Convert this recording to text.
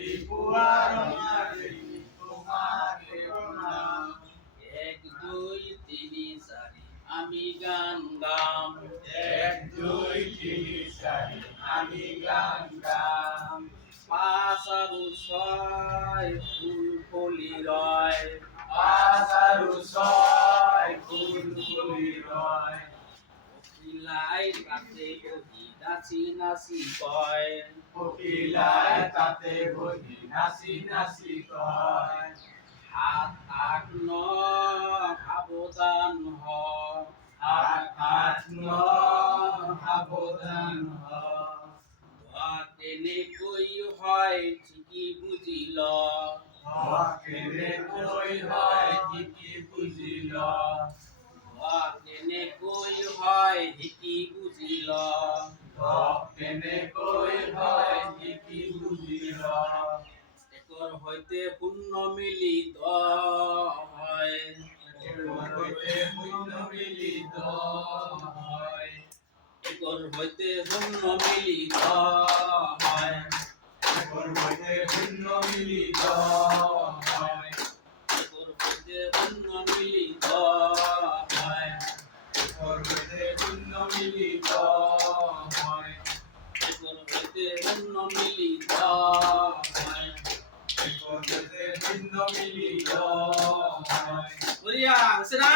ত্রিপুরার মাঝে তোমাকে প্রণাম। 1 2 3 4 আমি গান গাম। 1 2 3 4 আমি গান গাম। 5 আর 6 ফুল ফলি রয়। 5 আর 6 ফুল ফুলি রয়। কোকিলাই তাতে বহি নাচি নাচি কয়। কোকিলায় তাতে বহি নাচি নাচি কয়। 7 8 9 সাবধান হ। 8 8 9 সাবধান হ। কেনেকৈ হয় ঠিকি বুজিল। কেনেকৈ হয় শিকি বুজিল। কেনেকৈ হয় শিকি বুজিল। কেনেকৈ হয় শিকি বুজিল। একৰ সৈতে শূন্য মিলিত হয়। সৈতে শূন্য মিলিত হয়। একৰ সৈতে শূন্য মিলিত হয়। সৈতে শূন্য মিলিত হয়। একৰ সৈতে শূন্য মিলিত হয়। সৈতে শূন্য মিলিত হয়। একৰ সৈতে শূন্য মিলিত হয়। সৈতে শূন্য মিলিত হয়। বঢ়িয়া হৈছে না?